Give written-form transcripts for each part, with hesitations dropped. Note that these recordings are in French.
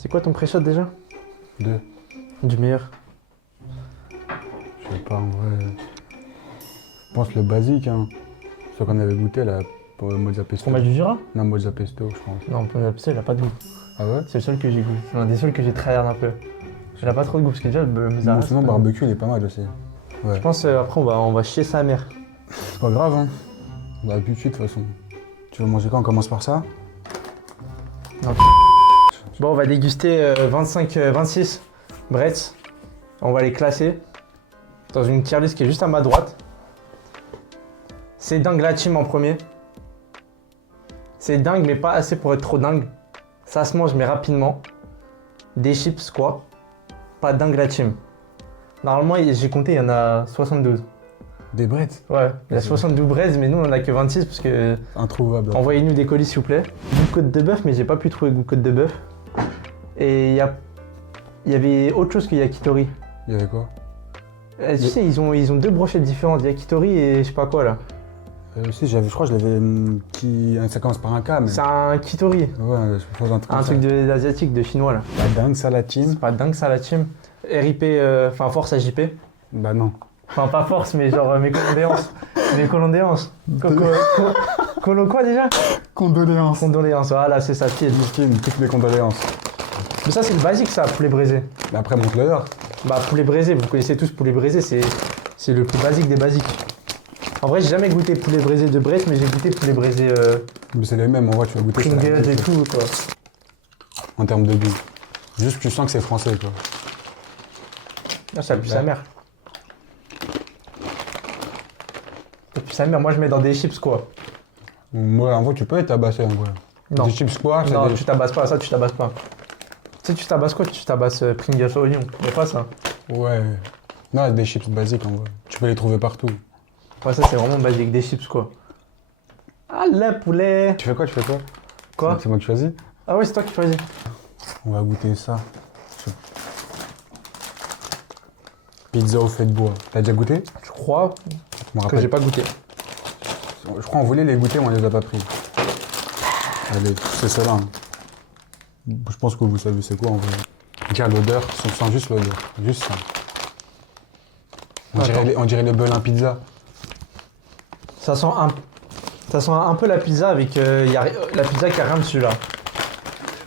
C'est quoi ton pré-shot déjà? 2. Du meilleur. Je sais pas, en vrai. Je pense le basique, hein. Ce qu'on avait goûté là, pour mozza pesto. Fromage du Jura? Non, mozza pesto, je pense. Non, le pesto, il a pas de goût. Ah ouais? C'est le seul que j'ai goûté. C'est un des seuls que j'ai tryhard un peu. Il a pas trop de goût parce que déjà, le Bon, mozzarella. sinon, barbecue, il est pas mal aussi. Ouais. Je pense après, on va chier sa mère. C'est pas grave, hein. On va plus de suite, de toute façon. Tu veux manger quoi? On commence par ça? Non. Bon, on va déguster 26 Bretz. On va les classer dans une tier list qui est juste à ma droite. C'est dingue la team en premier. C'est dingue, mais pas assez pour être trop dingue. Ça se mange, mais rapidement. Des chips, quoi. Pas dingue la team. Normalement, j'ai compté, il y en a 72. Des brettes? Ouais, il y a 72 Bretz, mais nous, on en a que 26 parce que. Introuvable. Envoyez-nous des colis, s'il vous plaît. Goût côte de bœuf, mais j'ai pas pu trouver goût côte de bœuf. Et il y avait autre chose que yakitori. Il y avait quoi? Tu sais, ils ont deux brochettes différentes, yakitori et je sais pas quoi là. Si, je crois que je l'avais. Ça commence par un K, mais. C'est un kitori, Ouais, je propose un truc un comme truc ça. d'asiatique, de chinois là. La dingue, ça, la team. C'est pas dingue ça la team. RIP, enfin force à JP. Bah non. Enfin pas force, mais genre mes condoléances. Mes condoléances. Quoi déjà? Condoléances. Condoléances, voilà, c'est ça, pied. Team, toutes mes condoléances. Mais ça c'est le basique ça, poulet braisé. Mais après, monte-le dehors. Bah poulet braisé, vous connaissez tous poulet braisé, c'est le plus basique des basiques. En vrai, j'ai jamais goûté poulet braisé de Brest, mais j'ai goûté poulet braisé Mais c'est les mêmes, en vrai, tu vas goûter. Pringles et tout, quoi. En termes de goût. Juste, tu sens que c'est français, quoi. Non, ça pue sa mère. Ça pue sa mère. Moi, je mets dans des chips, quoi. Moi, en vrai, tu peux être tabassé, en vrai. Non. Des chips quoi? Non, des... tu tabasses pas. Ça, tu tabasses pas. Tu sais, tu tabasses quoi? Tu tabasses Pringles oignon. Mais pas ça. Ouais. Non, des chips basiques, en vrai. Tu peux les trouver partout. Ouais, ça, c'est vraiment basique. Des chips, quoi. Ah, le poulet. Tu fais quoi? Quoi? C'est moi qui choisis. Ah ouais, c'est toi qui choisis. On va goûter ça. Pizza au feu de bois. T'as déjà goûté? Je crois Je me que rappelle. j'ai pas goûté. Je crois qu'on voulait les goûter, mais on les a pas pris. Allez, c'est celle-là. Hein. Je pense que vous savez c'est quoi en vrai. Regarde l'odeur, on sent juste l'odeur. Juste ça. On dirait le Belin pizza. Ça sent un peu la pizza avec la pizza qui a rien dessus là.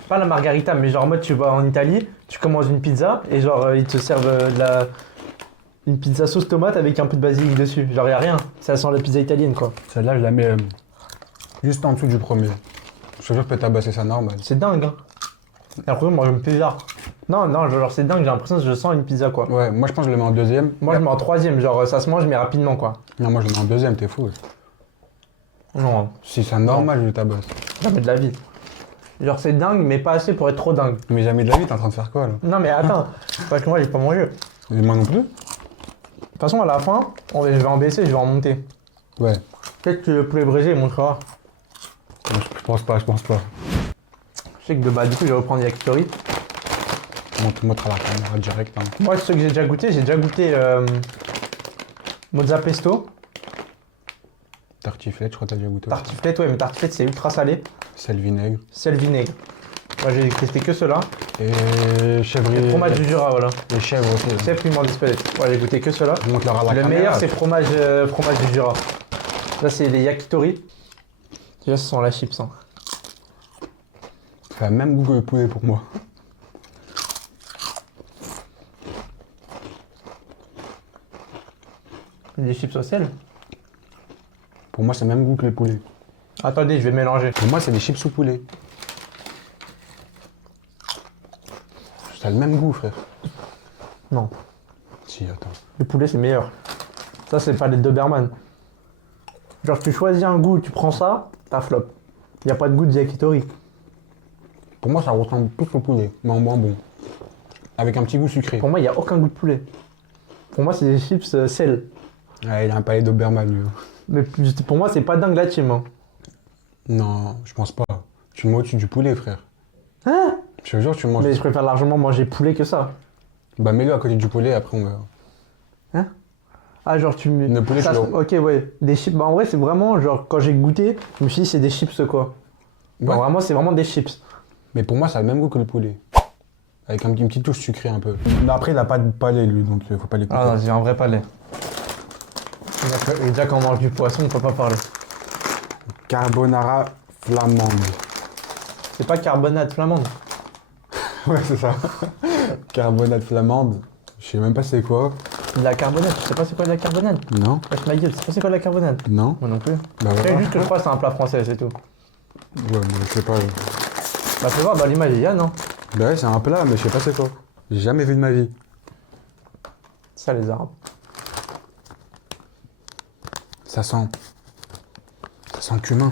Pas la margarita, mais genre en mode tu vas en Italie, tu commandes une pizza et genre ils te servent une pizza sauce tomate avec un peu de basilic dessus. Genre y a rien, ça sent la pizza italienne quoi. Celle-là, je la mets juste en dessous du premier. Je te jure, je peux tabasser ça normal. C'est dingue hein. Et après moi je me pizza. Non, genre c'est dingue, j'ai l'impression que je sens une pizza quoi. Ouais, moi je pense que je le mets en deuxième. Moi je mets en troisième, genre ça se mange mais rapidement quoi. Non, moi je le mets en deuxième, t'es fou. Non, Si c'est normal, je le tabasse. jamais de la vie. Genre c'est dingue mais pas assez pour être trop dingue. Mais jamais de la vie, t'es en train de faire quoi là? Non mais attends, parce que moi j'ai pas mangé. Et moi non plus? De toute façon à la fin, je vais en baisser, je vais en monter. Ouais. Peut-être que le poulet braisé il montera. Je pense pas. Je sais que du coup je vais reprendre yakitori. Montre à la caméra direct. Hein. Moi ce que j'ai déjà goûté mozza pesto, Tartiflette, je crois que t'as déjà goûté. tartiflette, ouais mais tartiflette c'est ultra salé, Sel vinaigre. sel vinaigre. Moi j'ai testé que cela. Et chèvre. Et fromage du Jura voilà. Et chèvre aussi. Chef piment d'Espelette. Ouais j'ai goûté que cela. Je montre leur à la Le caméra. meilleur c'est fromage du Jura. Là c'est les yakitori. Déjà ce sont la chips. Hein. Ça fait le même goût que le poulet pour moi. Des chips au sel. Pour moi, c'est le même goût que le poulet. Attendez je vais mélanger. Pour moi, c'est des chips au poulet. Ça a le même goût, frère. Non. Si, attends. Le poulet c'est meilleur. Ça c'est pas les Doberman. Genre tu choisis un goût, tu prends ça, t'as flop. Y a pas de goût de yakitori. Pour moi, ça ressemble plus au poulet, mais en moins bon. Avec un petit goût sucré. Pour moi y a aucun goût de poulet. Pour moi c'est des chips sel. Ouais, il a un palais d'Oberman, lui. Mais pour moi c'est pas dingue la team. Hein. Non, je pense pas. Tu me mets au-dessus du poulet, frère. Hein? Je te jure, tu manges. Mais je préfère largement manger poulet que ça. Bah, mets-le à côté du poulet, après on verra. Ah genre tu me... Le poulet, ça, je le- ok ouais. Des chips, bah en vrai c'est vraiment genre quand j'ai goûté, je me suis dit c'est des chips quoi. Genre, Ouais. vraiment c'est vraiment des chips. Mais pour moi, ça a le même goût que le poulet. Avec une petite touche sucrée un peu. Mais après, il a pas de palais, lui, donc faut pas l'écouter. Ah non, j'ai un vrai palais. Et déjà, quand on mange du poisson, on peut pas parler. Carbonara flamande. C'est pas carbonate flamande. Ouais, c'est ça. Carbonate flamande. Je sais même pas c'est quoi. De la carbonate, tu sais pas c'est quoi de la carbonate? Non. Lâche ma gueule, tu sais pas c'est quoi de la carbonate? Non. Moi non plus. Bah C'est voilà. juste que je crois que c'est un plat français, c'est tout. Ouais, mais je sais pas. Bah fais voir, bah l'image il y a, non? Bah ouais, c'est un plat, mais je sais pas c'est quoi. J'ai jamais vu de ma vie. Ça les Arabes. Ça sent le cumin.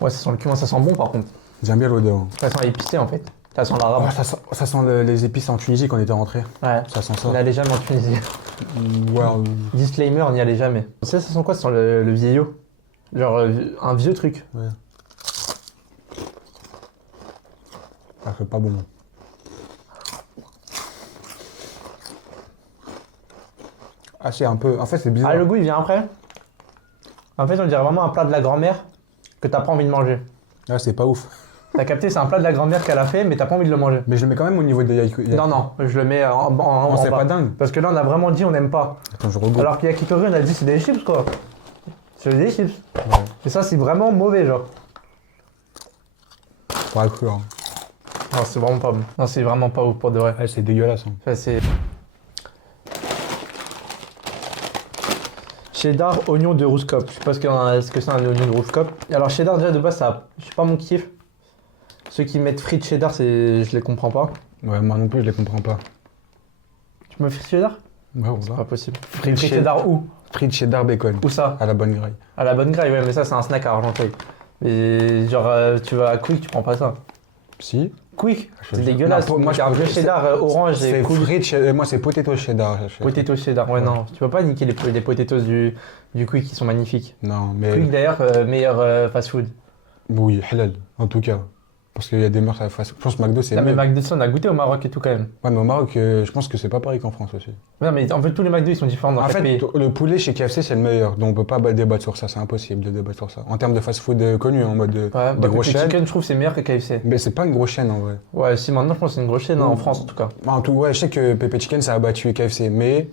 Ouais, ça sent le cumin, ça sent bon par contre. J'aime bien l'odeur. Ça sent épicé en fait. Ça sent l'arabe. Oh, ça sent les épices en Tunisie quand on était rentré. Ouais. Ça sent ça. On n'allait jamais en Tunisie. Ouais. Disclaimer, on n'y allait jamais. Tu sais, ça sent quoi? Ça sent le vieillot. Genre un vieux truc. Ouais. Ça fait pas bon. Ah, c'est un peu. En fait, c'est bizarre. Ah, le goût il vient après. En fait, on dirait vraiment un plat de la grand-mère que t'as pas envie de manger. Ah, c'est pas ouf. T'as capté, c'est un plat de la grand-mère qu'elle a fait, mais t'as pas envie de le manger. Mais je le mets quand même au niveau des yakitori. Non, non, je le mets en Non, c'est bas. pas dingue. Parce que là, on a vraiment dit on n'aime pas. Attends, je regoute. Alors que yakitori, on a dit c'est des chips quoi. C'est des chips. Ouais. Et ça, c'est vraiment mauvais, genre. Pas le cru, hein. Non, c'est vraiment pas bon. Non, c'est vraiment pas ouf pour de vrai. Ouais, c'est dégueulasse. Hein. Ça, c'est. Cheddar, oignon de Rouskop. Je sais pas ce que c'est un oignon de Rouskop. Alors, cheddar, déjà de base, ça, c'est pas mon kiff. Ceux qui mettent frites cheddar, je les comprends pas. Ouais, moi non plus, je les comprends pas. Tu mets frites cheddar? Ouais, C'est on pas va. possible. Frites cheddar où? Frites cheddar bacon. Où ça? À la bonne graille. À la bonne graille, ouais, mais ça, c'est un snack à Argenteuil. Mais genre, tu vas à Quick, tu prends pas ça. Si. Quick, Je- c'est dégueulasse. Non, moi, je un prends- vieux cheddar orange et C'est cool. frites cheddar. Moi, c'est potato cheddar. Potato cheddar, ouais, non. Tu peux pas niquer les potatoes du Quick qui sont magnifiques. Non, mais. Quick d'ailleurs, meilleur fast food. Oui, halal, en tout cas. Parce qu'il y a des mœurs à la face. Je pense que McDo, c'est Non, mais mieux. McDo, on a goûté au Maroc et tout quand même. Ouais, mais au Maroc, je pense que c'est pas pareil qu'en France aussi. Non, mais en fait, tous les McDo ils sont différents dans En chaque fait, pays. le poulet chez KFC, c'est le meilleur. Donc, on peut pas débattre sur ça. C'est impossible de débattre sur ça. En termes de fast-food connu, en mode Ouais, de bah, grosses Kentucky chaînes. Chicken, je trouve c'est meilleur que KFC. Mais c'est pas une grosse chaîne en vrai. Ouais, si maintenant je pense que c'est une grosse chaîne, hein, en France en tout cas. En tout, ouais, je sais que Pepe Chicken, ça a battu KFC. Mais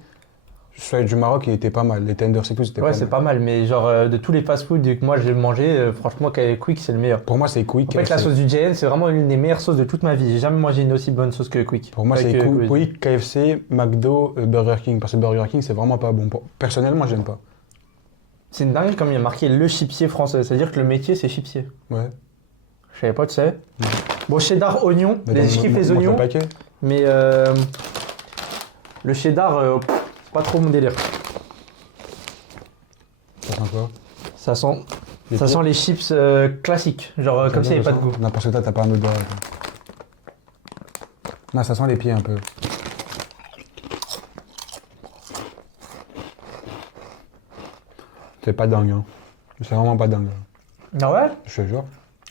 celui du Maroc, il était pas mal. Les tenders et tout, c'était Ouais, pas c'est mal. pas mal, mais genre de tous les fast-food que moi j'ai mangé, franchement, Quick c'est le meilleur. Pour moi, c'est Quick. En fait, la KFC. sauce du JN, c'est vraiment une des meilleures sauces de toute ma vie. J'ai jamais mangé une aussi bonne sauce que Quick. Pour moi, Avec, c'est Quick. Quick, KFC, McDo, Burger King. Parce que Burger King, c'est vraiment pas bon. Personnellement, j'aime pas. C'est une dinguerie comme il y a marqué le chipsier français. C'est-à-dire que le métier c'est chipsier. Ouais. Je savais pas, tu sais. Bon, cheddar, oignon. Mais Je kiffe les montre le oignons, paquet. mais le cheddar, c'est pas trop mon délire. Ça sent quoi Ça sent, Les ça pieds sent les chips classiques, genre comme s'il n'y avait pas de goût. Non, parce que toi, t'as pas un odeur. Non, ça sent les pieds un peu. C'est pas dingue, hein. C'est vraiment pas dingue. Ah ouais? Je te jure.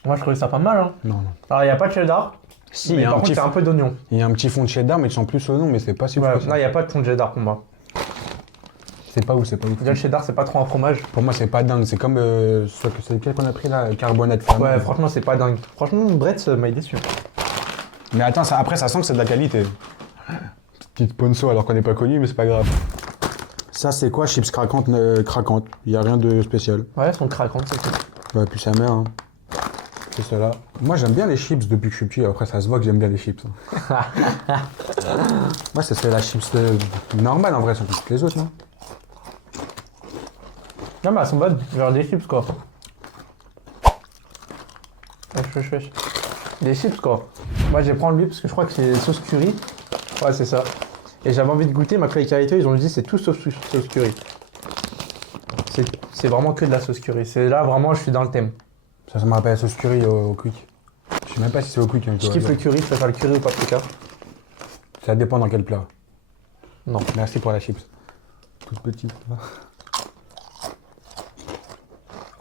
Moi je trouvais ça pas mal. Hein. Non, non. Alors il n'y a pas de cheddar, Si, mais il y a par un contre il petit y a un peu d'oignon. Il y a un petit fond de cheddar, mais tu sens plus au nom, mais c'est pas si ouf Ouais, que ça. non, il n'y a pas de fond de cheddar pour moi. C'est pas ouf, c'est pas ouf. Déjà le cheddar c'est pas trop un fromage. Pour moi, c'est pas dingue. C'est comme. C'est lequel qu'on a pris là Carbonate flamande. Ouais, franchement c'est pas dingue. Franchement, Brett m'a déçu. Mais attends, après, ça sent que c'est de la qualité. Petite ponceau alors qu'on n'est pas connu, mais c'est pas grave. Ça, c'est quoi chips craquantes, craquantes. Il y a rien de spécial. Ouais, elles sont craquantes, c'est tout. Ouais, puis sa mère, hein. C'est cela. Moi, j'aime bien les chips depuis que je suis petit. Après, ça se voit que j'aime bien les chips. Hein. Moi, c'est la chips normale en vrai, sans toutes les autres, non? Non, mais elles sont bonnes, genre des chips quoi. Wesh. Des chips quoi. Moi je vais prendre lui parce que je crois que c'est sauce curry. Ouais, c'est ça. Et j'avais envie de goûter, ma qualité, ils ont dit c'est tout sauce curry. C'est vraiment que de la sauce curry. C'est là vraiment je suis dans le thème. Ça me rappelle la sauce curry au Quick. Je sais même pas si c'est au Quick. Hein, Je kiffe le curry, je préfère le curry ou paprika. Ça dépend dans quel plat. Non. Merci pour la chips. Toute petite. Là.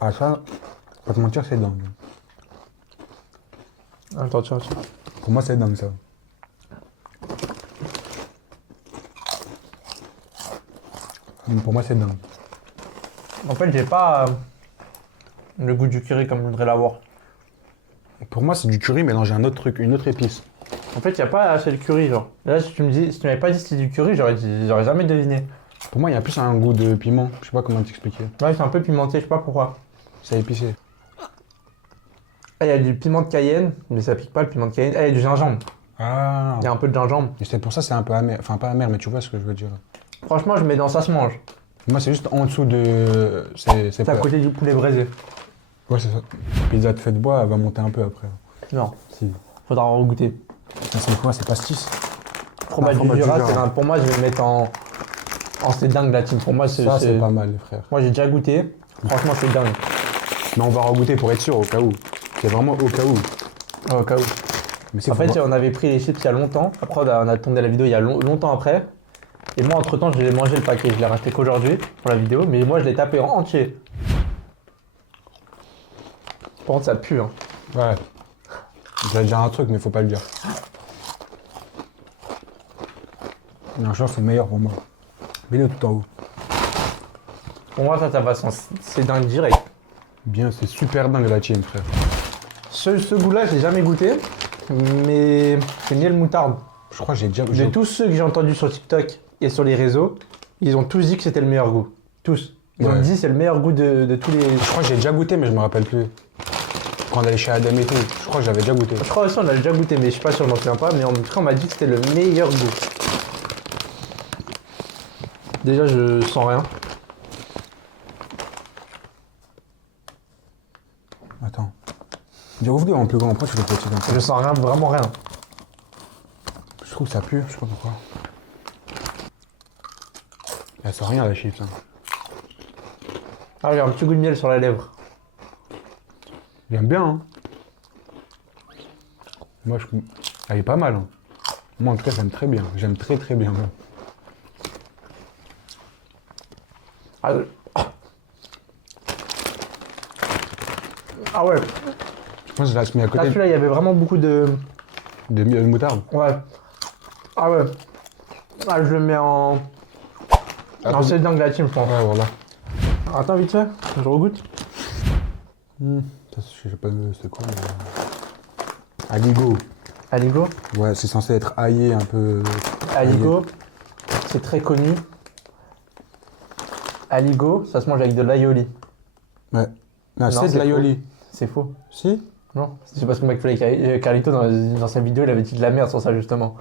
Ah ça, pas te mentir, c'est dingue. Attends, tiens. Pour moi, c'est dingue ça. Pour moi, c'est dingue. En fait, j'ai pas le goût du curry comme je voudrais l'avoir. Pour moi, c'est du curry mélangé à un autre truc, une autre épice. En fait, il n'y a pas assez de curry, genre. Là, si tu m'avais pas dit que c'était du curry, j'aurais jamais deviné. Pour moi, il y a plus un goût de piment. Je sais pas comment t'expliquer. Ouais, c'est un peu pimenté, je sais pas pourquoi. C'est épicé. Ah, il y a du piment de Cayenne, mais ça pique pas le piment de Cayenne. Ah, il y a du gingembre. Ah. Il y a un peu de gingembre. Et c'est pour ça que c'est un peu amer. Enfin, pas amer, mais tu vois ce que je veux dire. Franchement, je mets dans ça se mange. Moi, c'est juste en dessous de. C'est C'est à pas. côté du poulet braisé. Ouais, c'est ça. Pizza de fête bois, elle va monter un peu après. Non, Si. faudra en goûter. Ça, c'est quoi? C'est pastis? Fromage fromage du du Jura, Jura. pour moi, je vais le mettre en c'est dingue la team. Pour moi, Ça, c'est pas mal, les frères. Moi, j'ai déjà goûté. Franchement, c'est dingue. Mais on va regoûter pour être sûr, au cas où. C'est vraiment au cas où. Au cas où. Mais c'est En fait, on avait pris les chips il y a longtemps. Après, on a tourné la vidéo il y a longtemps après. Et moi, entre-temps, je l'ai mangé le paquet. Je l'ai racheté qu'aujourd'hui pour la vidéo. Mais moi, je l'ai tapé en entier. Par contre, ça pue. Hein. Ouais. J'allais dire un truc, mais faut pas le dire. Non, je pense que c'est le meilleur pour moi. Mets-le tout en haut. Pour moi, ça va sans... C'est dingue direct. Bien, c'est super dingue la tienne, frère. Ce goût-là, je l'ai jamais goûté. Mais c'est miel moutarde. Je crois que j'ai déjà. Mais tous ceux que j'ai entendus sur TikTok et sur les réseaux, ils ont tous dit que c'était le meilleur goût. Tous. Ils ont Ouais. dit que c'est le meilleur goût de tous les... Je crois que j'ai déjà goûté, mais je me rappelle plus. Quand on allait chez Adam et tout, je crois que j'avais déjà goûté. Je crois aussi on l'a déjà goûté, mais je suis pas sûr, je m'en souviens pas. Mais en tout cas, on m'a dit que c'était le meilleur goût. Déjà, je sens rien. Attends. Ouvre-le en plus grand, pourquoi tu le petit comme ça? Je sens rien, vraiment rien. Je trouve que ça pue, je sais pas pourquoi. Elle sent rien la chips. Hein. Ah, j'ai un petit goût de miel sur la lèvre. J'aime bien, hein. Moi, elle est pas mal. Hein. Moi, en tout cas, j'aime très bien. J'aime très très bien. Moi. Ah, ah ouais. Je pense que je la suis mis à Là, côté celui-là, il y avait vraiment beaucoup de... de moutarde. Ouais. Ah ouais. Ah, je le mets en... Non, c'est dingue la team, je pense. Ouais, voilà. Attends, vite fait, je regoute. Ça, je sais pas c'est quoi. Mais... Aligo. Aligo. Ouais, c'est censé être aillé un peu. Aligo, c'est très connu. Aligo, ça se mange avec de l'aioli. Ouais. Non, Non, c'est de c'est l'aioli. C'est faux. Si? Non, c'est parce que McFly et Carlito, dans sa vidéo, il avait dit de la merde sur ça, justement.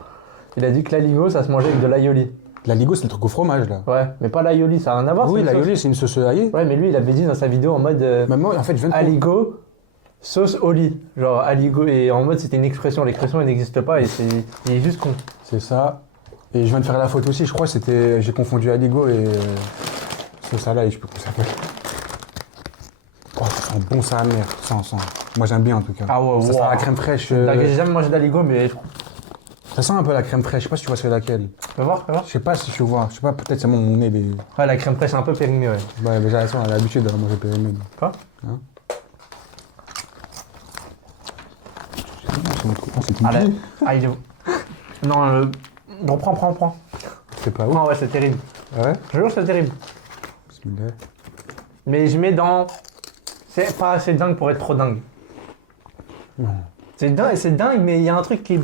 Il a dit que l'aligo, ça se mangeait avec de l'aioli. L'aligo, c'est le truc au fromage, là. Ouais, mais pas l'aioli, ça a rien à voir. Oui, c'est une l'aioli, sauce. c'est une sauce aillée. Ouais, mais lui, il avait dit dans sa vidéo en mode Mais moi, en fait, je viens de aligo, sauce oli. Genre aligo, et en mode c'était une expression. L'expression, elle n'existe pas et il est juste con. C'est ça. Et je viens de faire la faute aussi, je crois que c'était. J'ai confondu aligo et. sauce à l'ail, je sais pas comment ça s'appelle. Oh, ça sent bon sa mère. Ça. Moi, j'aime bien en tout cas. Ah ouais, Ça sent wow. la crème fraîche. J'ai jamais mangé d'aligo, mais Ça sent un peu la crème fraîche, je sais pas si tu vois c'est laquelle. fais voir, fais voir. Je sais pas si tu vois, je sais pas, peut-être c'est mon nez des. Ouais, la crème fraîche, c'est un peu périmée, ouais. Ouais, mais j'ai l'impression, on a l'habitude de manger périmé. Quoi Hein? C'est Allez. pipi. Ah, il est... Non, bon, prends. C'est pas ouf. Non, ouais, c'est terrible. Ouais. Je jure, c'est terrible. Bismillah. Mais je mets dans... C'est pas assez dingue pour être trop dingue. Non. C'est dingue, mais il y a un truc qui...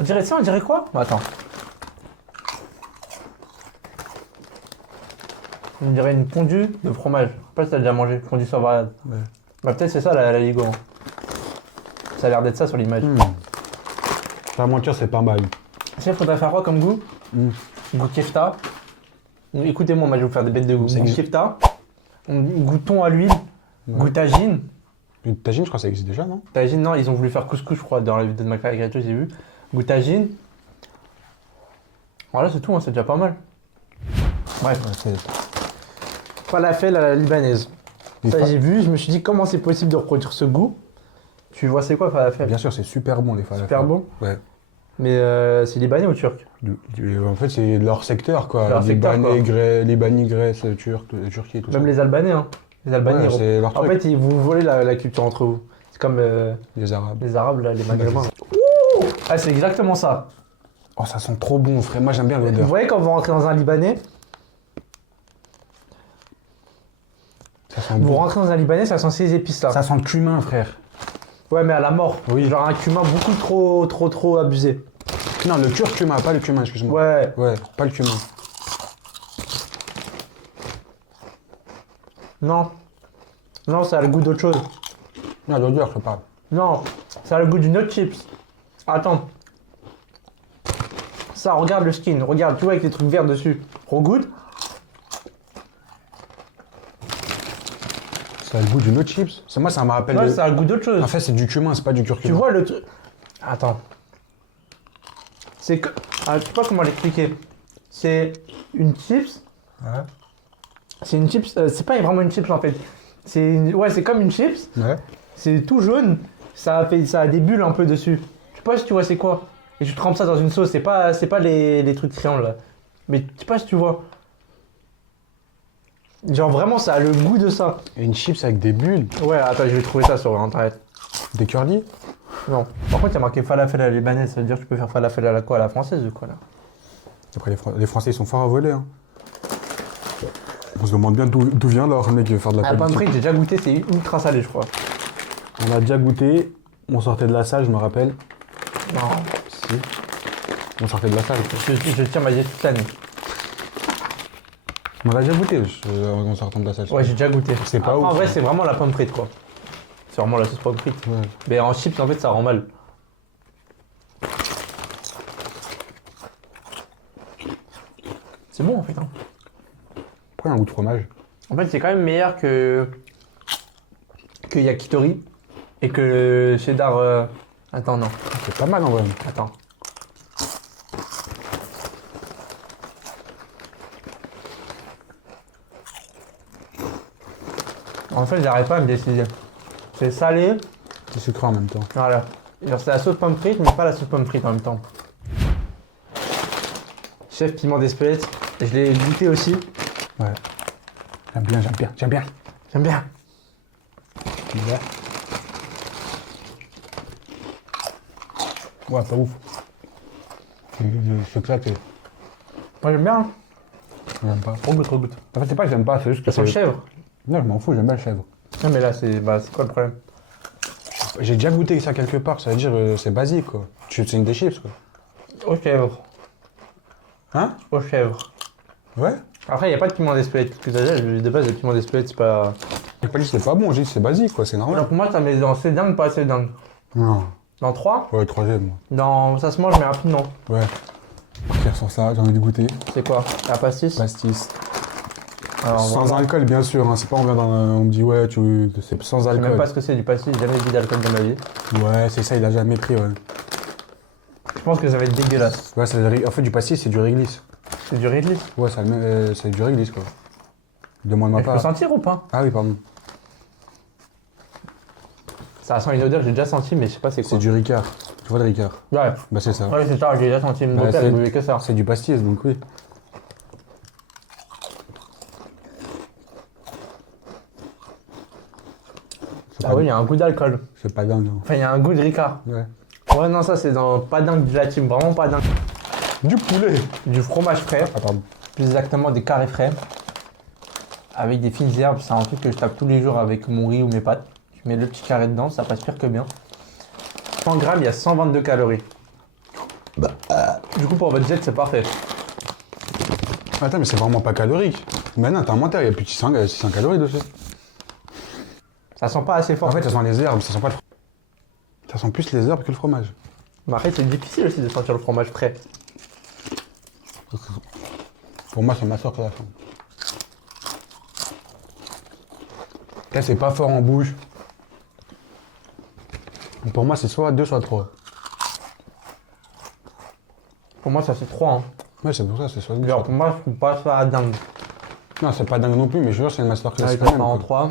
On dirait ça, on dirait quoi? Attends. On dirait une fondue de fromage. Je sais pas si t'as déjà mangé, fondue sauvageade. Ouais. Bah peut-être c'est ça la Ligo. Hein. Ça a l'air d'être ça sur l'image. Pas mentir, c'est pas mal. Tu sais, faudrait faire quoi comme goût? Goût kefta. Écoutez-moi, moi je vais vous faire des bêtes de goût. C'est Goût ex- kefta. Goût thon à l'huile. Goût tagine. Une tagine, je crois que ça existe déjà, non? Tagine, non, ils ont voulu faire couscous, je crois, dans la vidéo de McFly et Carlito, j'ai vu. Goût tagine. Voilà, c'est tout, hein, c'est déjà pas mal. Bref. Ouais, c'est... Falafel à la libanaise. Les Ça, fa- j'ai vu, je me suis dit comment c'est possible de reproduire ce goût. Tu vois, c'est quoi falafel? Bien sûr, c'est super bon les falafels. Super bon. Ouais. Mais c'est libanais ou turc? En fait, c'est leur secteur, quoi. Leur secteur, quoi. Libanais, Grèce, Turquie et tout Même ça. les Albanais, hein. Les Albanais, Ouais, c'est leur en truc. fait, ils vous volez la culture entre vous. C'est comme Les Arabes. les Arabes, là, les Maghrébins. Ouh, ah, c'est exactement ça. Oh, ça sent trop bon, frère. Moi, j'aime bien Vous l'odeur. voyez quand vous rentrez dans un Libanais, Ça sent vous bon. rentrez dans un Libanais, ça sent ces épices là. Ça sent le cumin, frère. Ouais, mais à la mort. Oui. Genre un cumin beaucoup trop abusé. Non, le curcuma, pas le cumin, excuse-moi. Ouais. Ouais, pas le cumin. Non. Non, ça a le goût d'autre chose. Non, l'odeur, je parle. Non, ça a le goût d'une autre chips. Attends. Ça, regarde le skin. Regarde, tu vois, avec les trucs verts dessus. Regoute. Ça a le goût d'une autre chips. C'est moi, ça me rappelle. Ouais, ça a le goût d'autre chose. En fait, c'est du cumin, c'est pas du curcuma. Tu vois le truc. Attends. C'est que. Ah, je sais pas comment l'expliquer. C'est une chips. Ouais. C'est une chips. C'est pas vraiment une chips en fait. Ouais, c'est comme une chips. Ouais. C'est tout jaune. Ça a des bulles un peu dessus. Je sais pas si tu vois c'est quoi. Et tu trempes ça dans une sauce. C'est pas les trucs criants là. Mais je sais pas si tu vois. Genre vraiment, ça a le goût de ça. Et une chips avec des bulles. Ouais, attends, je vais trouver ça sur internet. Des curly. Non. Par contre, il y a marqué falafel à la libanaise. Ça veut dire que tu peux faire falafel à la quoi, à la française ou quoi là? Après, les Français, ils sont forts à voler. Hein. On se demande bien d'où vient leur mec qui veut faire de la Ah, pomme politique. frite, j'ai déjà goûté, c'est ultra salé, je crois. On a déjà goûté. On sortait de la salle, je me rappelle. Non. Si. On sortait de la salle. Je tiens ma diète toute l'année. On a déjà goûté en sortant de la salle. Ouais, j'ai déjà goûté. C'est pas Après, ouf, en vrai, hein. c'est vraiment la pomme frite, quoi. C'est vraiment la sauce pomme frite. Ouais. Mais en chips, en fait, ça rend mal. C'est bon, en fait. Hein. Pourquoi il y a un goût de fromage? En fait, c'est quand même meilleur que yakitori et que le cheddar. Attends, non. C'est pas mal en vrai. Attends. En fait, j'arrive pas à me décider. C'est salé. C'est sucré en même temps. Voilà. Genre, c'est la sauce pomme frite, mais pas la sauce pomme frite en même temps. Chef piment d'Espelette, je l'ai goûté aussi. Ouais. J'aime bien. J'aime bien. Ouais, pas ouf. C'est claqué. Moi, j'aime bien. Hein. J'aime pas. Regoute. En fait, c'est pas que j'aime pas, c'est juste que Ça sent le chèvre. Non, je m'en fous, j'aime bien le chèvre. Non, mais là, c'est quoi le problème? J'ai déjà goûté ça quelque part, ça veut dire c'est basique quoi. C'est une des chips quoi. Au chèvre. Hein? Au chèvre. Ouais? Après, il n'y a pas de piment d'Espelette. Parce que déjà, de base, le piment d'Espelette, c'est pas. J'ai pas dit que c'est pas bon, j'ai dit que c'est basique quoi, c'est Alors, normal. pour moi, ça met dans c'est dingue, pas assez dingue. Non. Dans 3, Ouais, troisième moi. dans ça se mange, mais rapidement. Ouais. Ok, sans ça, j'ai envie de goûter. C'est quoi? La pastis? Pastis. Alors, Sans vraiment, alcool bien sûr, hein. C'est pas on me dit ouais, c'est sans je sais même alcool. pas ce que c'est du pastis, j'ai jamais bu d'alcool dans ma vie. Ouais, c'est ça, il a jamais pris ouais. Je pense que ça va être dégueulasse. Ouais, en fait du pastis c'est du réglisse. C'est du réglisse. Ouais, c'est du réglisse quoi. Demande Mais ma je peux part. sentir ou pas? Ah oui, pardon. Ça sent une odeur que j'ai déjà senti, mais je sais pas c'est quoi. C'est du Ricard. Tu vois le Ricard? Ouais, Bah c'est ça. ouais c'est ça, j'ai déjà senti une Bah, bouteille, c'est- j'ai bu que ça. C'est du pastis donc oui. C'est Ah pas- oui, il y a un goût d'alcool. C'est pas dingue. Hein. Enfin, il y a un goût de Ricard. Ouais. Ouais, non, ça c'est dans pas dingue de la team, vraiment pas dingue. Du poulet. Du fromage frais, Ah pardon. plus exactement des carrés frais. Avec des fines herbes, c'est un truc que je tape tous les jours avec mon riz ou mes pâtes. Je mets le petit carré dedans, ça passe pire que bien. 100 grammes, il y a 122 calories. Du coup, pour votre jet, c'est parfait. Attends, mais c'est vraiment pas calorique. Maintenant, t'as un inventaire, il y a plus de 600 calories dessus. Ça sent pas assez fort. En fait, ça sent les herbes, ça sent pas le fromage. Ça sent plus les herbes que le fromage. Mais après, c'est difficile aussi de sentir le fromage frais. Pour moi, c'est ma soeur que la fin. Là, c'est pas fort en bouche. Pour moi, c'est soit 2, soit 3. Pour moi, ça c'est 3. Hein. Ouais, c'est pour ça, c'est soit 2. Genre, pour moi, je trouve pas ça dingue. Non, c'est pas dingue non plus, mais je jure, c'est une masterclass Avec quand ça même. en quoi.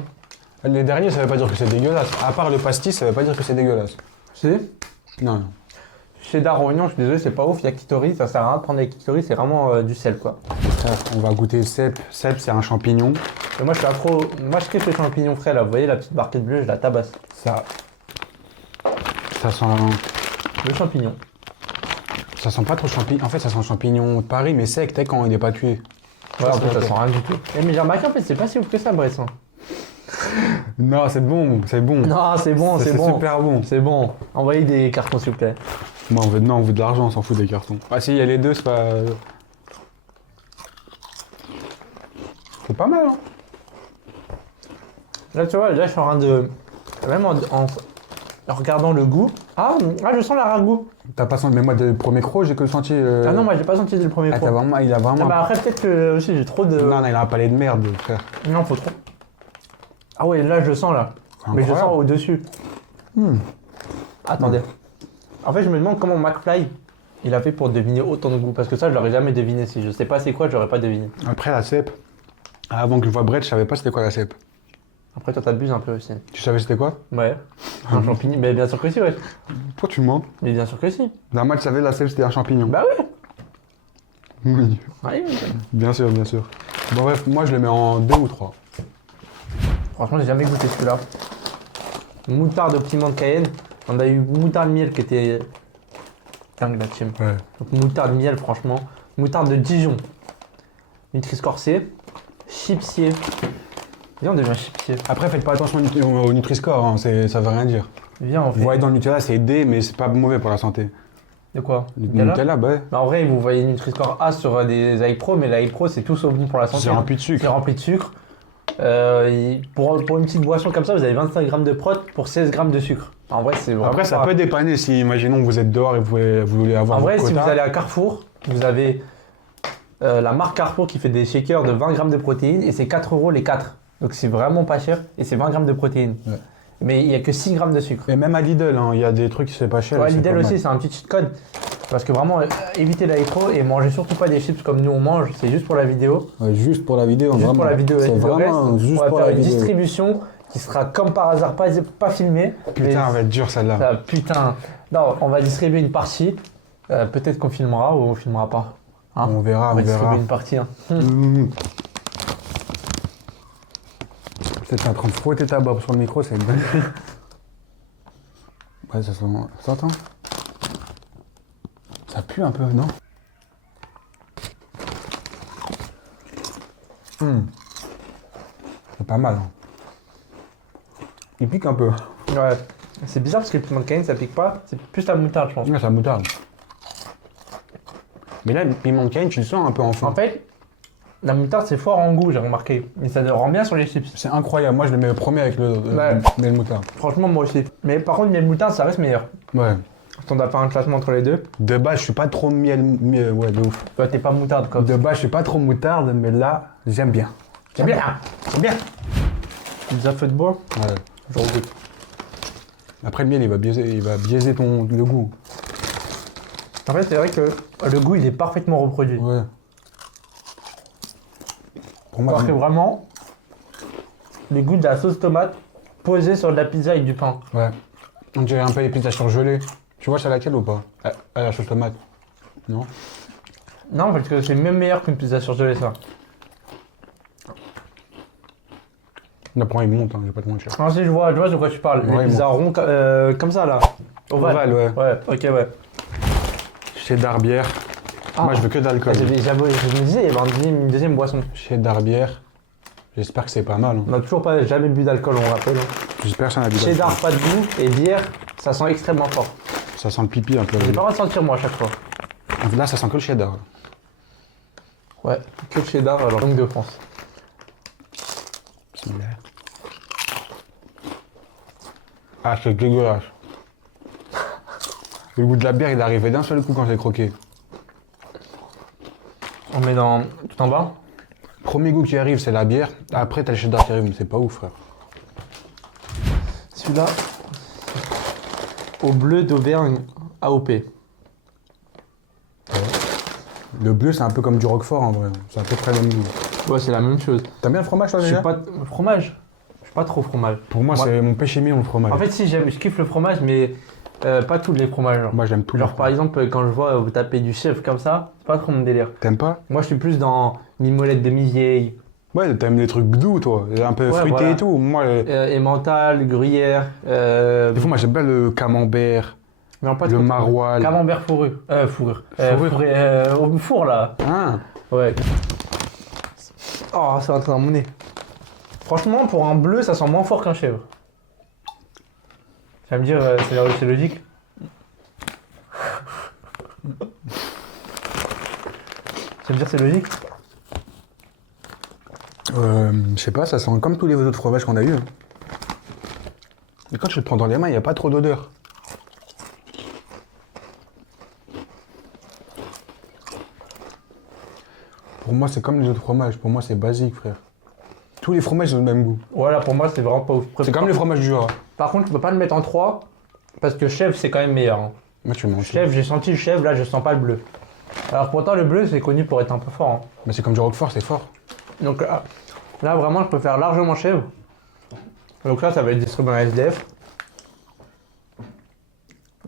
3. Les derniers, ça veut pas dire que c'est dégueulasse. À part le pastis, ça veut pas dire que c'est dégueulasse. C'est Non, non. cheddar oignon, je suis désolé, c'est pas ouf. Yakitori, ça sert à rien de prendre yakitori, c'est vraiment du sel quoi. Frère, on va goûter cèpe. Cèpe, c'est un champignon. Et moi, je suis accro. Moi, je kiffe les champignons frais là. Vous voyez la petite barquette bleue, je la tabasse. Ça sent. Le champignon. Ça sent pas trop champignon. En fait, ça sent champignon de Paris, mais sec, t'es quand il est pas tué. Ouais, en fait, ça ok. sent rien du tout. Eh, mais j'ai remarqué, en fait, c'est pas si ouf que ça, Bresson. Non, c'est bon, c'est bon. Non, c'est bon, c'est bon. C'est super bon. C'est bon. Envoyez des cartons, s'il vous plaît. Non, on veut de l'argent, on s'en fout des cartons. Ah si, il y a les deux, c'est pas... C'est pas mal, hein. Là, tu vois, là, je suis en train de... Même en regardant le goût... Ah, je sens la ragoût. T'as pas senti... Mais moi, le premier croc, j'ai que senti... Ah non, moi, j'ai pas senti dès le premier Ah, croc. il a vraiment... Ah bah après, peut-être que aussi, j'ai trop de... Non, il a un palais de merde, frère. Non, faut trop. Ah ouais, là, je sens, là. Mais je Incroyable. sens au-dessus. Attendez. En fait, je me demande comment McFly, il a fait pour deviner autant de goût. Parce que ça, je l'aurais jamais deviné. Si je sais pas c'est quoi, je l'aurais pas deviné. Après, la cèpe. Avant que je vois Brett, je savais pas c'était quoi la cèpe. Après, toi, t'abuses un peu aussi. Tu savais c'était quoi? Ouais. Un champignon. Mais bien sûr que si, ouais. Toi, tu mens. Mais bien sûr que si. La moi, tu savais la cèpe, c'était un champignon. Bah ouais. Oui, Ouais, oui. bien sûr, bien sûr. Bon, bref, moi, je le mets en 2 ou 3. Franchement, j'ai jamais goûté celui-là. Moutarde au piment de Cayenne. On a eu moutarde miel qui était dingue la team. Ouais. Donc moutarde miel, franchement. Moutarde de Dijon. Nutri-Score C. Chipsier. Viens, on devient chipsier. Après, faites pas attention au Nutri-Score, hein, ça veut rien dire. Viens, on Vous fait. voyez dans le Nutella, c'est D, mais c'est pas mauvais pour la santé. De quoi? Le Nutella. Nutella, bah ouais. Bah, en vrai, vous voyez Nutri-Score A sur des AI Pro, mais l'AI Pro, c'est tout sauf bon pour la santé. C'est hein. rempli de C'est sucre. rempli de sucre. Pour une petite boisson comme ça, vous avez 25 grammes de prot pour 16 grammes de sucre. En vrai, c'est vraiment Après, ça pas- peut dépanner si, imaginons, vous êtes dehors et vous voulez avoir En vrai, votre si vous quota. allez à Carrefour, vous avez la marque Carrefour qui fait des shakers de 20 grammes de protéines et c'est 4 € les 4. Donc c'est vraiment pas cher et c'est 20 grammes de protéines. Ouais. Mais il n'y a que 6 grammes de sucre. Et même à Lidl, hein, il y a des trucs qui c'est pas cher. Ouais, et c'est Lidl pas mal. aussi, c'est un petit cheat code. Parce que vraiment, évitez l'AI Pro et mangez surtout pas des chips comme nous on mange, c'est juste pour la vidéo. Ouais, juste pour la vidéo, Juste pour la vidéo. C'est Et le vraiment reste, juste on va pour faire la une vidéo. distribution qui sera comme par hasard pas filmée. Putain, mais elle va être dure celle-là. ça, putain. Non, on va distribuer une partie. Peut-être qu'on filmera ou on filmera pas. Hein, On verra, on va on distribuer verra. une partie. Hein. Peut-être en train de frotter ta barbe sur le micro, c'est une bonne. Ouais, ça s'entend. Ça pue un peu, non? C'est pas mal. Hein. Il pique un peu. Ouais. C'est bizarre parce que le piment de Cayenne ça pique pas, c'est plus la moutarde je pense. Ouais, ça moutarde. Mais là, le piment de Cayenne, tu le sens un peu en fond. En fait, la moutarde c'est fort en goût, j'ai remarqué. Mais ça rend bien sur les chips. C'est incroyable. Moi, je le mets premier avec le Ouais. miel moutarde. Franchement, moi aussi. Mais par contre, miel moutarde ça reste meilleur. Ouais. On doit faire un classement entre les deux. De base, je suis pas trop ouais, de ouf. Toi, t'es pas moutarde comme. De base, je suis pas trop moutarde, mais là, j'aime bien. J'aime bien. J'aime bien. Pizza football, Ouais. je regoute. Après, le miel, il va biaiser le goût. En fait, c'est vrai que le goût il est parfaitement reproduit. Ouais. Pour moi, Parce que vraiment, le goût de la sauce tomate posée sur de la pizza avec du pain. ouais. On dirait un peu les pizzas surgelées. Tu vois, c'est laquelle ou pas? À la sauce tomate. Non? Non, parce que c'est même meilleur qu'une pizza surgelée, ça. Après, il monte, hein, je vais pas te mentir. Non, si je vois de quoi tu parles. Ouais, Les pizzas ronds comme ça, là. Ovale, ouais. Ouais, ok, ouais. Cheddar bière. Ah. Moi, je veux que d'alcool. Je me disais, il y avait une deuxième boisson. Cheddar bière. J'espère que c'est pas mal. Hein. On n'a toujours pas jamais bu d'alcool, on rappelle. J'espère que ça n'a bu Cheddar, d'alcool. pas de goût, et bière, ça sent extrêmement fort. Ça sent le pipi un peu. J'ai pas le droit de sentir, moi, à chaque fois. Là, ça sent que le cheddar. Ouais, que le cheddar, alors langue de France. Bismillah. Ah, c'est dégueulasse. Le goût de la bière, il est arrivé d'un seul coup quand j'ai croqué. On met dans tout en bas. Premier goût qui arrive, c'est la bière. Après, t'as le cheddar qui arrive, mais c'est pas ouf, frère. Celui-là, au bleu d'Auvergne AOP. Le bleu, c'est un peu comme du roquefort en vrai. C'est à peu près le même goût. Ouais, c'est la même chose. T'aimes bien le fromage, toi, Je suis déjà? pas fromage. Je suis pas trop fromage. Pour moi, Moi- c'est mon péché mignon, le fromage. En fait, si je kiffe le fromage, mais pas tous les fromages. Genre, moi, j'aime tout. Genre, par exemple, quand je vois vous taper du chef comme ça, c'est pas trop mon délire. T'aimes pas? Moi, je suis plus dans mimolette demi-vieille, Ouais, t'aimes les trucs doux, toi. Un peu Ouais, fruité voilà. et tout. Moi, emmental, gruyère, des fois, moi, j'aime bien le camembert, non, pas le trop. maroilles. Camembert fourrure. Fourrure. Fourrure. Fourré, au four là. Ah, Ouais. Oh, ça va entrer dans mon nez. Franchement, pour un bleu, ça sent moins fort qu'un chèvre. Tu vas me dire, c'est logique. Tu vas me dire, c'est logique. Je sais pas, ça sent comme tous les autres fromages qu'on a eu. Et quand tu le prends dans les mains, il n'y a pas trop d'odeur. Pour moi, c'est comme les autres fromages. Pour moi, c'est basique, frère. Tous les fromages ont le même goût. Voilà, pour moi, c'est vraiment pas ouf. C'est comme les fromages du Jura. Par contre, tu peux pas le mettre en 3 parce que chèvre, c'est quand même meilleur. Hein. Moi, tu mens. Chèvre, j'ai senti le chèvre, là, je sens pas le bleu. Alors pourtant, le bleu, c'est connu pour être un peu fort. Hein. Mais c'est comme du Roquefort, c'est fort. Donc là, vraiment, je préfère largement chèvre. Donc là, ça va être distribué en SDF.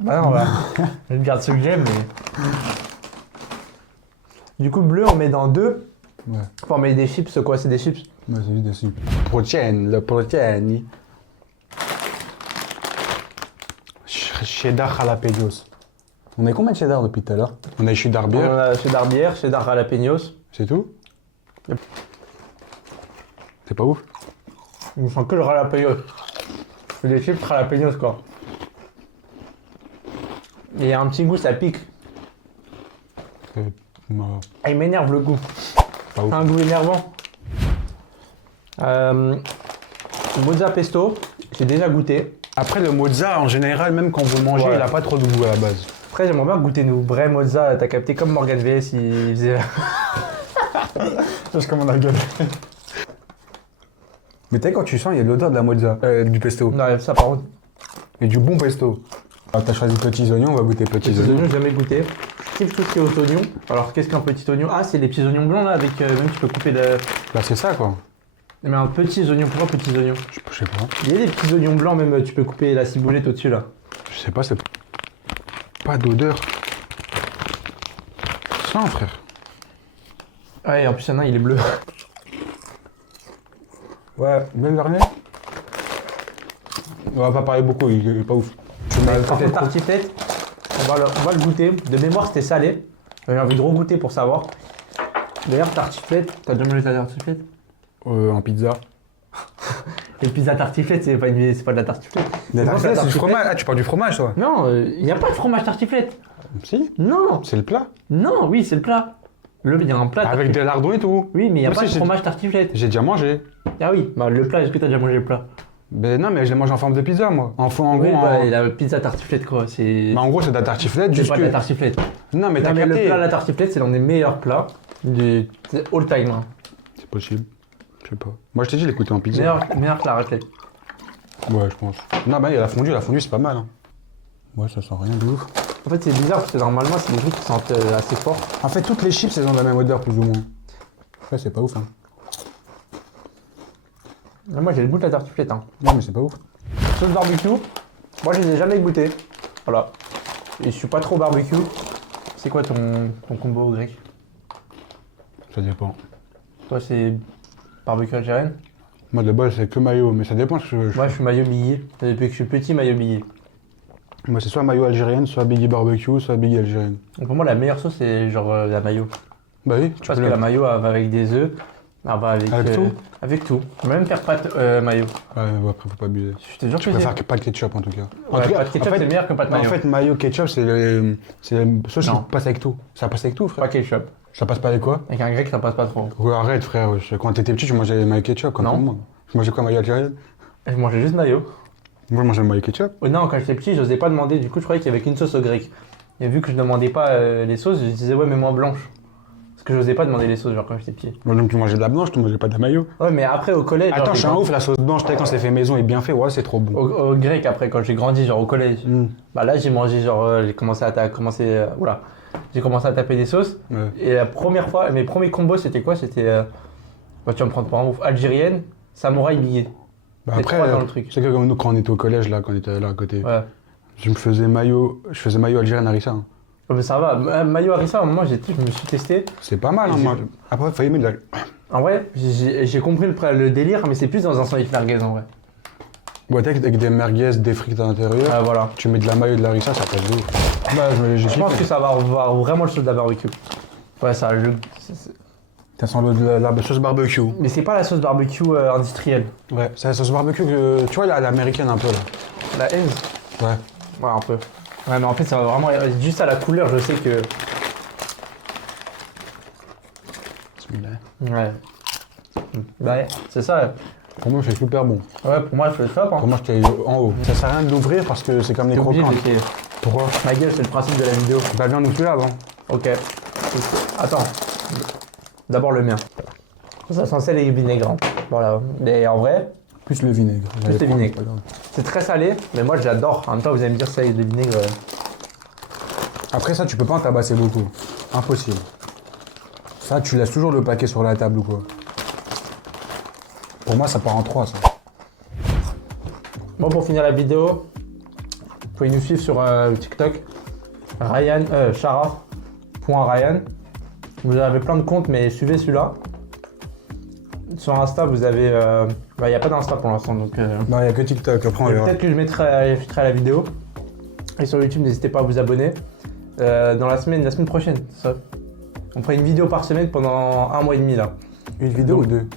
Bah non, bah, je garde ce que j'aime, mais... Du coup, bleu, on met dans 2. Ouais. Pour mettre des chips, quoi, c'est des chips? Ouais, c'est juste dessus. Protéine, le protéine. Cheddar jalapenos. On a combien de cheddar depuis tout à l'heure? On a cheddar On bière, a cheddar bière, cheddar jalapenos. c'est tout? Yep. C'est pas ouf? On sent que le jalapenos. C'est des chips jalapenos, quoi. Et il y a un petit goût, ça pique. Ah, il m'énerve le goût. Pas ouf. Un goût énervant. Mozza pesto, j'ai déjà goûté. Après, le mozza, en général, même quand vous le mangez, Ouais. il a pas trop de goût à la base. Après, j'aimerais bien goûter nos vrais mozza. T'as capté comme Morgan VS, il faisait. Parce comment on a gueule. Mais tu sais, quand tu sens, il y a l'odeur de la mozza, du pesto. Non, ça par contre. Et du bon pesto. Ah, t'as choisi petits oignons, on va goûter petits Petits oignons. oignons, j'ai jamais goûté. Je kiffe tout ce qui est aux oignons. Alors, qu'est-ce qu'un petit oignon? Ah, c'est les petits oignons blancs là, avec même tu peux couper de. Là, c'est ça, quoi. Mais un petit oignon, pourquoi petits oignons? Je sais pas. Il y a des petits oignons blancs, même tu peux couper la ciboulette au-dessus là. Je sais pas, c'est pas d'odeur. Sens, frère. Ouais, et en plus, il y en a un, il est bleu. Ouais, même dernier. On va pas parler beaucoup, il est pas ouf. Tu m'as Par fait contre, tartiflette, on va le goûter. De mémoire, c'était salé. J'ai envie de regoûter pour savoir. D'ailleurs, tartiflette, t'as déjà mangé ta tartiflette? en pizza. Et pizza tartiflette, c'est pas de la tartiflette. La C'est tartiflette, c'est du tartiflette. fromage. Ah, tu parles du fromage, toi? Non, il n'y a pas de fromage tartiflette. Si, Non, c'est le plat. non, oui, c'est le plat. Il y a un plat. Avec tartiflette. des lardons et tout. Oui, mais il n'y a Moi pas de aussi, fromage tartiflette. J'ai déjà mangé. Ah oui, bah, le plat, est-ce que t'as déjà mangé le plat? Ben non, mais je l'ai mangé en forme de pizza, moi. En Oui, gros, bah, la pizza tartiflette, quoi. C'est en gros, c'est de la tartiflette, c'est juste pas que... de la tartiflette. Non, mais Non, t'as mais le capté. plat, la tartiflette, c'est l'un des meilleurs plats du all time. Hein. C'est possible. Je sais pas. Moi, je t'ai dit, l'écouter en pizza. Meilleur que la raclette. Ouais, je pense. Non, bah, il y a la fondue c'est pas mal. Hein. Ouais, ça sent rien de ouf. En fait, c'est bizarre parce que normalement, c'est des trucs qui sentent assez fort. En fait, toutes les chips, elles ont la même odeur, plus ou moins. Ouais, c'est pas ouf, hein. Moi, j'ai le goût de la tartiflette. Hein. Non, mais c'est pas ouf. Sauce barbecue, moi, je les ai jamais goûté. Voilà. Et je suis pas trop barbecue. C'est quoi ton combo grec? Ça dépend. Toi, c'est barbecue algérienne? Moi, de base, c'est que mayo, mais ça dépend. Moi, je suis maillot billet. Depuis que je suis petit, maillot billet. Moi, c'est soit mayo algérienne, soit biggie barbecue, soit biggie algérienne. Donc, pour moi, la meilleure sauce, c'est genre la mayo. Bah oui, Parce que la mayo, elle va avec des œufs. Elle va avec tout Avec tout. On peut même faire pâte mayo. Ouais, mais après, faut pas abuser. Je te jure Je que préfère pas de ketchup, en tout cas. En Ouais, tout cas, pâte ketchup, en fait- c'est meilleur que pâte mayo. En fait, mayo, ketchup, c'est la sauce qui Non. passe avec tout. Ça passe avec tout, frère. Pas ketchup. Ça passe pas avec quoi? Avec un grec, ça passe pas trop. Ouais, arrête, frère. Quand t'étais petit, tu mangeais mayo ketchup, comme Non. tout le monde. Tu mangeais quoi, mayo algérienne? Je mangeais juste mayo. Moi, je mangeais mayo ketchup. Oh non, quand j'étais petit, j'osais pas demander. Du coup, je croyais qu'il y avait qu'une sauce au grec. Et vu que je demandais pas les sauces, je disais ouais, mais moi blanche. Parce que j'osais pas demander les sauces, genre quand j'étais petit. Moi, donc, tu mangeais de la blanche, tu mangeais pas de la mayo. Ouais, mais après au collège. Attends, genre, je suis un ouf, la sauce blanche, quand c'est fait maison et bien fait, ouais, c'est trop bon. Au grec, après, quand j'ai grandi, genre au collège. Bah là, j'ai mangé, genre, j'ai commencé à oula. J'ai commencé à taper des sauces. Ouais. Et la première fois, mes premiers combos, c'était quoi? C'était. Bah, tu vas me prendre pour un ouf. Algérienne, samouraï billet. Bah Les après, trois dans le truc. c'est que comme nous, quand on était au collège, là, quand on était là à côté, Ouais. je faisais mayo algérienne harissa. Hein. Ouais, mais ça va. Mayo harissa, à un moment, je me suis testé. C'est pas mal, hein, Et moi. Après, il faut aimer de la... En vrai, j'ai compris le délire, mais c'est plus dans un sandwich merguez en vrai. Ouais, avec des merguez, des frites à l'intérieur, Voilà. tu mets de la mayo et de la harissa, ça passe de ouf. Bah, j'ai Je pense kiffé. que ça va avoir vraiment le sauce de la barbecue. Ouais, ça. Ça sent la sauce barbecue. Mais c'est pas la sauce barbecue industrielle. Ouais, c'est la sauce barbecue que, tu vois, l'américaine un peu là. La Heinz. Ouais. Ouais, un peu. Ouais, mais en fait, ça va vraiment. Juste à la couleur, je sais que. Bismillah. Ouais. Ouais, c'est ça. Pour moi, c'est super bon. Ouais, pour moi, je fais le top. Hein. Pour moi, je t'ai en haut. Ça sert à rien de l'ouvrir parce que c'est comme les T'es obligé croquants. d'essayer. Pourquoi? Ma gueule, c'est le principe de la vidéo. La viande ou celui-là avant? Ok. Attends. D'abord le mien. Ça sent sel et vinaigre. Hein. Voilà. Et en vrai, Plus le vinaigre. Plus le vinaigre. c'est très salé, mais moi j'adore. En même temps, vous allez me dire ça avec le vinaigre. Après ça, tu peux pas en tabasser beaucoup. Impossible. Ça, tu laisses toujours le paquet sur la table ou quoi. Pour moi, ça part en 3, ça. Bon, pour finir la vidéo, vous pouvez nous suivre sur TikTok. Ryan, Shara.Ryan. Vous avez plein de comptes, mais suivez celui-là. Sur Insta, vous avez. Il n'y a pas d'Insta pour l'instant, donc. Non, il n'y a que TikTok. Après, on verra. Peut-être que je mettrai la vidéo. Et sur YouTube, n'hésitez pas à vous abonner. Dans la semaine prochaine, ça. On fera une vidéo par semaine pendant 1 mois et demi là. Une vidéo ou deux?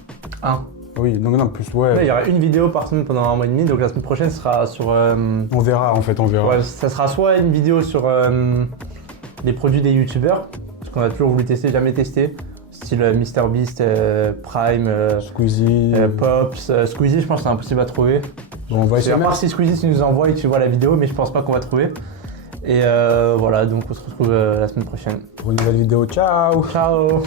Un. Oui, donc non, plus, ouais. Ouais, il y aura une vidéo par semaine pendant 1 mois et demi, donc la semaine prochaine sera sur. On verra, en fait, on verra. Ouais, ça sera soit une vidéo sur les produits des youtubeurs, parce qu'on a toujours voulu tester, jamais testé, style MrBeast, Prime, Squeezie. Pops, Squeezie, je pense que c'est impossible à trouver. Bon, on va À essayer. part si Squeezie tu nous envoie et tu vois la vidéo, mais je pense pas qu'on va trouver. Et voilà, donc on se retrouve la semaine prochaine. Pour une nouvelle vidéo. Ciao! Ciao!